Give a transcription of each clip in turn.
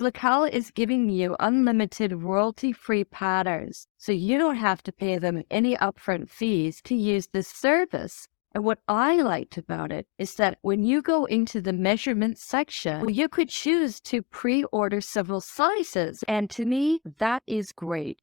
Lekala is giving you unlimited royalty-free patterns, so you don't have to pay them any upfront fees to use this service. And what I liked about it is that when you go into the measurements section, you could choose to pre-order several sizes. And to me, that is great.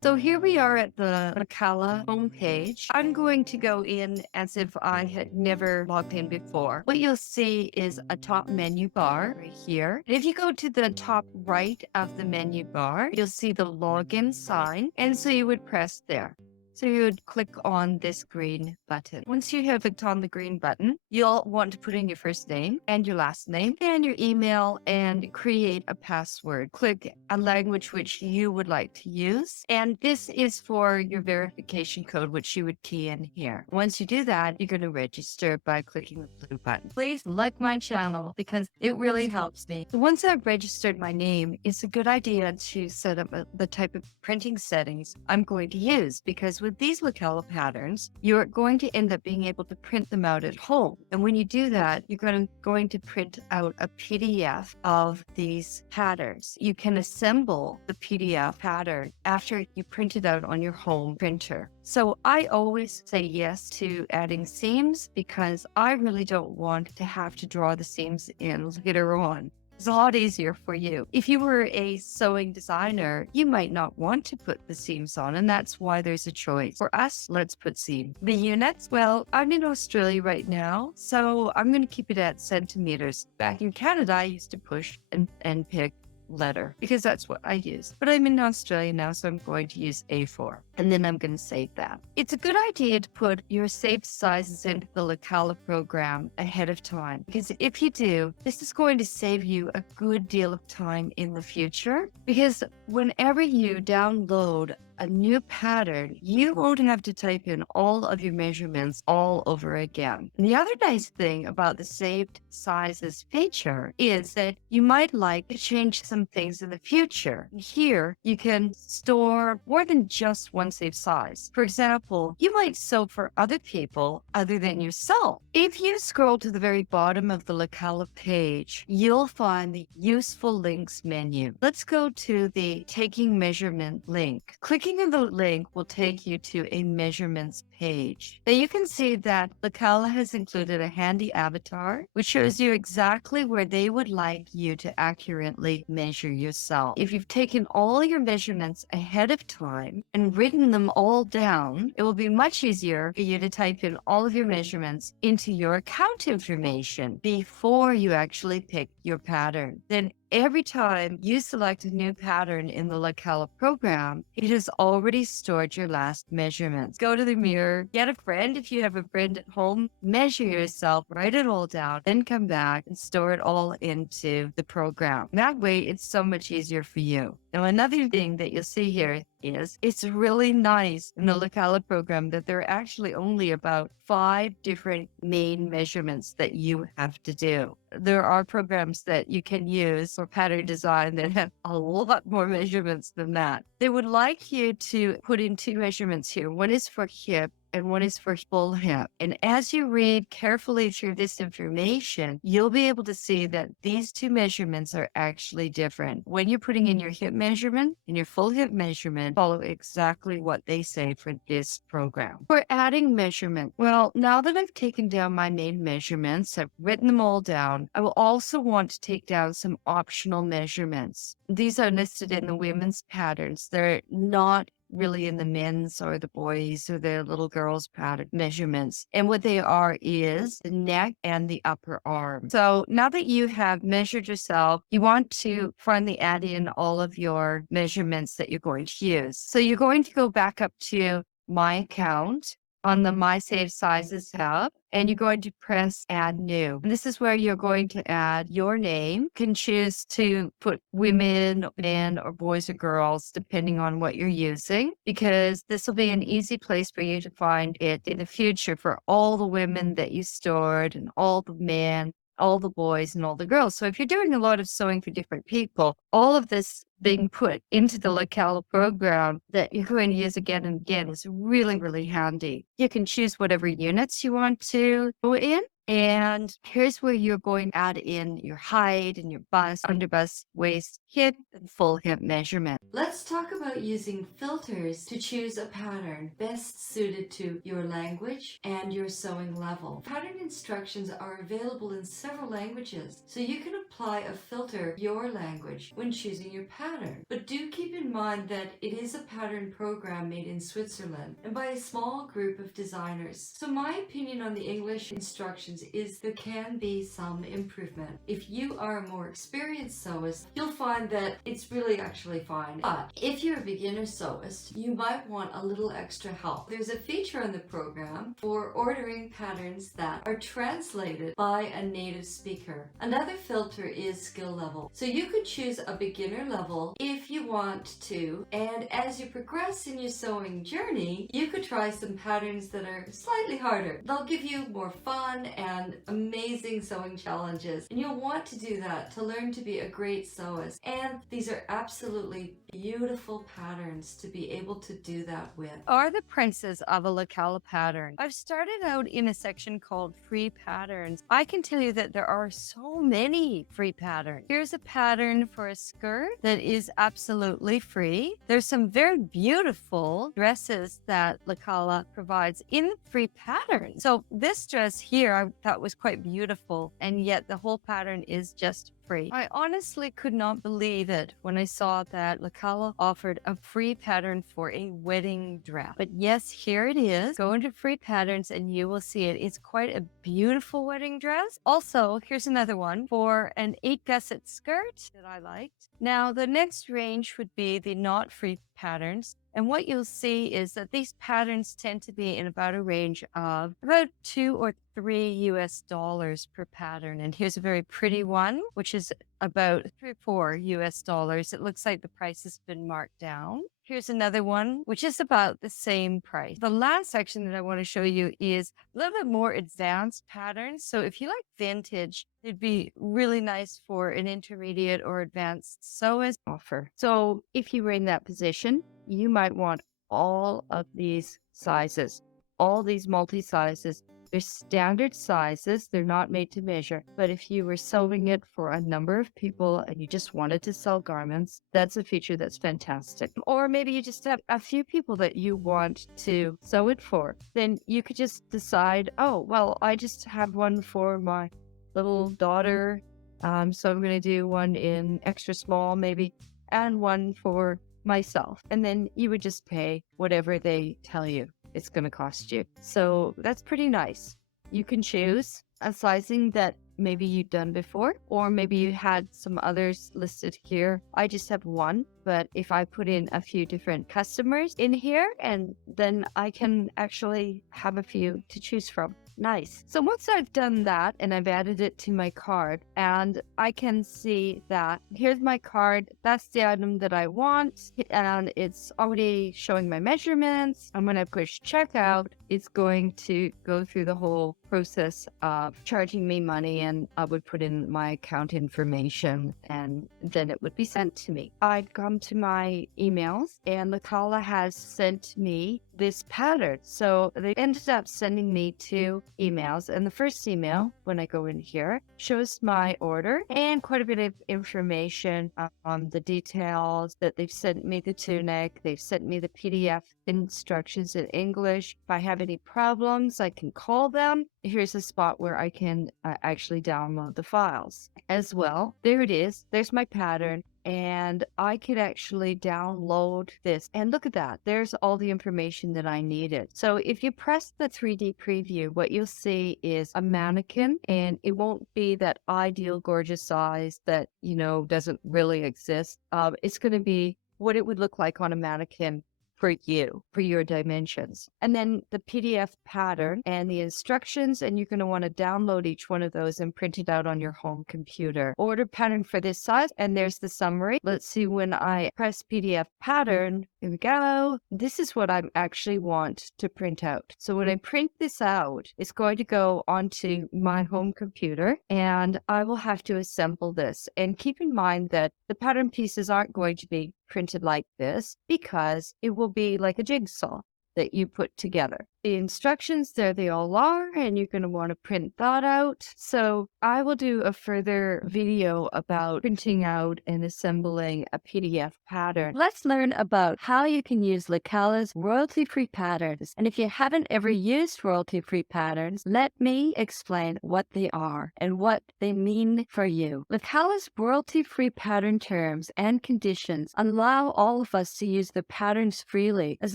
So here we are at the Lekala homepage. I'm going to go in as if I had never logged in before. What you'll see is a top menu bar right here. And if you go to the top right of the menu bar, you'll see the login sign. And so you would press there. So you would click on this green button. Once you have clicked on the green button, you'll want to put in your first name and your last name and your email and create a password. Click a language which you would like to use. And this is for your verification code, which you would key in here. Once you do that, you're going to register by clicking the blue button. Please like my channel because it really helps me. Once I've registered my name, it's a good idea to set up the type of printing settings I'm going to use, because with these Lekala patterns, you're going to end up being able to print them out at home. And when you do that, you're going to print out a PDF of these patterns. You can assemble the PDF pattern after you print it out on your home printer. So I always say yes to adding seams because I really don't want to have to draw the seams in later on. It's a lot easier for you. If you were a sewing designer, you might not want to put the seams on, and that's why there's a choice. For us, let's put seam. The units, well, I'm in Australia right now, so I'm going to keep it at centimeters. Back in Canada, I used to push and pick letter because that's what I use. But I'm in Australia now, so I'm going to use A4. And then I'm going to save that. It's a good idea to put your saved sizes into the Lekala program ahead of time, because if you do, this is going to save you a good deal of time in the future, because whenever you download a new pattern, you won't have to type in all of your measurements all over again. And the other nice thing about the saved sizes feature is that you might like to change some things in the future. Here, you can store more than just one saved size. For example, you might sew for other people other than yourself. If you scroll to the very bottom of the Lekala page, you'll find the useful links menu. Let's go to the taking measurement link. Clicking on the link will take you to a measurements page. Now you can see that Lekala has included a handy avatar, which shows you exactly where they would like you to accurately measure yourself. If you've taken all your measurements ahead of time and written them all down, it will be much easier for you to type in all of your measurements into your account information before you actually pick your pattern. Then every time you select a new pattern in the Lekala program, it has already stored your last measurements. Go to the mirror, get a friend if you have a friend at home, measure yourself, write it all down, then come back and store it all into the program. That way, it's so much easier for you. Now, another thing that you'll see here is it's really nice in the Lekala program that there are actually only about 5 different main measurements that you have to do. There are programs that you can use for pattern design that have a lot more measurements than that. They would like you to put in 2 measurements here. One is for hip and one is for full hip. And as you read carefully through this information, you'll be able to see that these 2 measurements are actually different. When you're putting in your hip measurement and your full hip measurement, follow exactly what they say for this program. For adding measurement, well, now that I've taken down my main measurements, I've written them all down, I will also want to take down some optional measurements. These are listed in the women's patterns. They're not really in the men's or the boys or the little girls' pattern measurements. And what they are is the neck and the upper arm. So now that you have measured yourself, you want to finally add in all of your measurements that you're going to use. So you're going to go back up to My Account on the My Save Sizes tab, and you're going to press Add New. And this is where you're going to add your name. You can choose to put women, men, or boys or girls, depending on what you're using, because this will be an easy place for you to find it in the future for all the women that you stored and all the men, all the boys and all the girls. So if you're doing a lot of sewing for different people, all of this being put into the Lekala program that you're going to use again and again is really, really handy. You can choose whatever units you want to go in. And here's where you're going to add in your height and your bust, underbust, waist, hip, and full hip measurement. Let's talk about using filters to choose a pattern best suited to your language and your sewing level. Pattern instructions are available in several languages, so you can apply a filter your language when choosing your pattern. But do keep in mind that it is a pattern program made in Switzerland and by a small group of designers. So my opinion on the English instructions is there can be some improvement. If you are a more experienced sewist, you'll find that it's really actually fine. But if you're a beginner sewist, you might want a little extra help. There's a feature in the program for ordering patterns that are translated by a native speaker. Another filter is skill level. So you could choose a beginner level if you want to, and as you progress in your sewing journey, you could try some patterns that are slightly harder. They'll give you more fun and amazing sewing challenges, and you'll want to do that to learn to be a great sewist. And these are absolutely beautiful patterns to be able to do that with. Are the princes of a Lekala pattern? I've started out in a section called free patterns. I can tell you that there are so many free patterns. Here's a pattern for a skirt that is absolutely free. There's some very beautiful dresses that Lekala provides in free patterns. So this dress here I thought was quite beautiful, and yet the whole pattern is just free. I honestly could not believe it when I saw that Lekala offered a free pattern for a wedding dress. But yes, here it is. Go into free patterns and you will see it. It's quite a beautiful wedding dress. Also, here's another one for an 8 gusset skirt that I liked. Now, the next range would be the not free patterns. And what you'll see is that these patterns tend to be in about a range of about $2 or $3 per pattern. And here's a very pretty one, which is about $3 or $4. It looks like the price has been marked down. Here's another one, which is about the same price. The last section that I want to show you is a little bit more advanced patterns. So if you like vintage, it'd be really nice for an intermediate or advanced sewist offer. So if you were in that position, you might want all of these sizes, all these multi-sizes. They're standard sizes. They're not made to measure. But if you were sewing it for a number of people and you just wanted to sell garments, that's a feature that's fantastic. Or maybe you just have a few people that you want to sew it for. Then you could just decide, oh, well, I just have one for my little daughter. So I'm going to do one in extra small maybe, and one for myself. And then you would just pay whatever they tell you it's going to cost you. So that's pretty nice. You can choose a sizing that maybe you've done before, or maybe you had some others listed here. I just have one, but if I put in a few different customers in here, and then I can actually have a few to choose from. Nice. So once I've done that and I've added it to my card, and I can see that here's my card, that's the item that I want, and it's already showing my measurements. And when I push checkout, it's going to go through the whole process of charging me money, and I would put in my account information and then it would be sent to me. I'd come to my emails and Lekala has sent me this pattern. So they ended up sending me 2 emails, and the first email, when I go in here, shows my order and quite a bit of information on the details that they've sent me the tunic. They've sent me the PDF instructions in English. If I have any problems, I can call them. Here's a spot where I can actually download the files as well. There it is. There's my pattern. And I could actually download this. And look at that. There's all the information that I needed. So if you press the 3D preview, what you'll see is a mannequin, and it won't be that ideal gorgeous size that, you know, doesn't really exist. It's going to be what it would look like on a mannequin for you, for your dimensions. And then the PDF pattern and the instructions, and you're going to want to download each one of those and print it out on your home computer. Order pattern for this size, and there's the summary. Let's see, when I press PDF pattern, here we go. This is what I actually want to print out. So when I print this out, it's going to go onto my home computer, and I will have to assemble this. And keep in mind that the pattern pieces aren't going to be printed like this, because it will be like a jigsaw that you put together. the instructions, there they all are, and you're going to want to print that out. So I will do a further video about printing out and assembling a PDF pattern. Let's learn about how you can use Lekala's royalty-free patterns. And if you haven't ever used royalty-free patterns, let me explain what they are and what they mean for you. Lekala's royalty-free pattern terms and conditions allow all of us to use the patterns freely as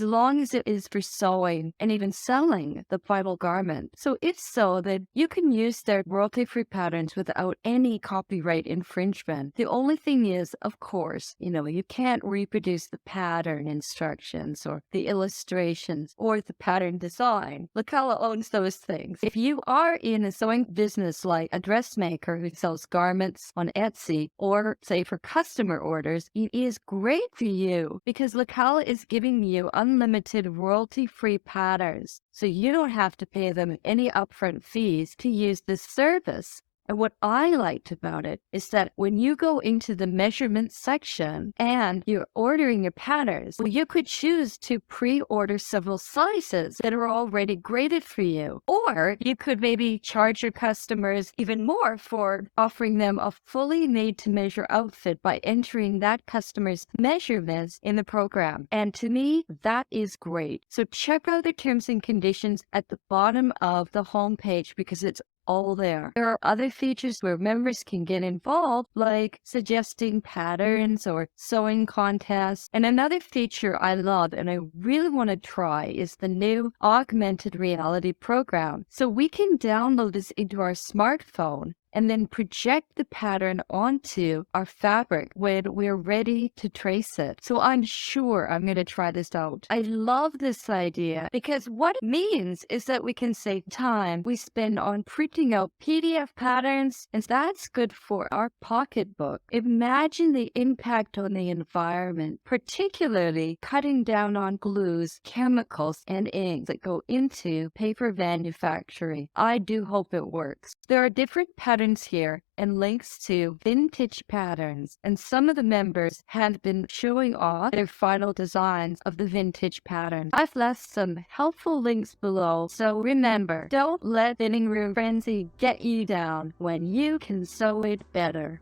long as it is for sewing and even selling the final garment. So it's so that you can use their royalty-free patterns without any copyright infringement. The only thing is, of course, you can't reproduce the pattern instructions or the illustrations or the pattern design. Lekala owns those things. If you are in a sewing business like a dressmaker who sells garments on Etsy or say for customer orders, it is great for you because Lekala is giving you unlimited royalty-free patterns, so you don't have to pay them any upfront fees to use this service. And what I liked about it is that when you go into the measurement section and you're ordering your patterns, well, you could choose to pre-order several sizes that are already graded for you. Or you could maybe charge your customers even more for offering them a fully made-to-measure outfit by entering that customer's measurements in the program. And to me, that is great. So check out the terms and conditions at the bottom of the homepage because it's all there. There are other features where members can get involved, like suggesting patterns or sewing contests. And another feature I love and I really want to try is the new augmented reality program. So we can download this into our smartphone and then project the pattern onto our fabric when we're ready to trace it. So I'm sure I'm going to try this out. I love this idea because what it means is that we can save time we spend on printing out PDF patterns, and that's good for our pocketbook. Imagine the impact on the environment, particularly cutting down on glues, chemicals, and inks that go into paper manufacturing. I do hope it works. There are different patterns here and links to vintage patterns, and some of the members have been showing off their final designs of the vintage pattern. I've left some helpful links below, so remember, don't let fitting room frenzy get you down when you can sew it better.